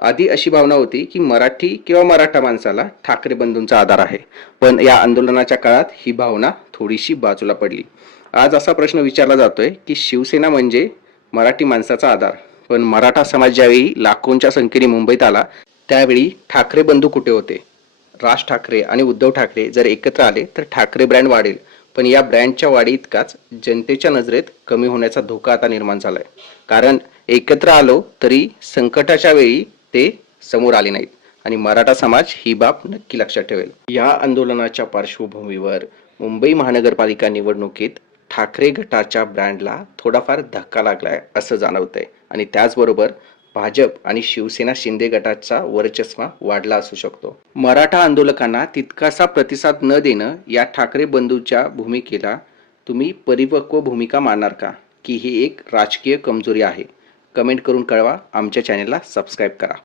आधी अशी भावना होती की मराठी किंवा मराठा माणसाला ठाकरे बंधूंचा आधार आहे, पण या आंदोलनाच्या काळात ही भावना थोडीशी बाजूला पडली. आज असा प्रश्न विचारला जातोय की शिवसेना म्हणजे मराठी माणसाचा आधार, पण मराठा समाज ज्यावेळी लाखोंच्या संख्येने मुंबईत आला त्यावेळी ठाकरे बंधू कुठे होते? राज ठाकरे आणि उद्धव ठाकरे जर एकत्र आले तर ठाकरे ब्रँड वाढेल, पण या ब्रँडच्या वाढी इतकाच जनतेच्या नजरेत कमी होण्याचा धोका आता निर्माण झालाय. कारण एकत्र आलो तरी संकटाच्या वेळी ते समोर आले नाहीत आणि मराठा समाज ही बाब नक्की लक्षात ठेवेल. या आंदोलनाच्या पार्श्वभूमीवर मुंबई महानगरपालिका निवडणुकीत ठाकरे गटाच्या ब्रँडला थोडाफार धक्का लागलाय असं जाणवतंय आणि त्याचबरोबर भाजप आणि शिवसेना शिंदे गटाचा वर्चस्व वाढला असू शकतो. मराठा आंदोलकांना तितकासा प्रतिसाद न देणं या ठाकरे बंधूंच्या भूमिकेला तुम्ही परिपक्व भूमिका मानणार का, की ही एक राजकीय कमजोरी आहे? कमेंट करून कळवा. आमच्या चॅनेलला सबस्क्राईब करा.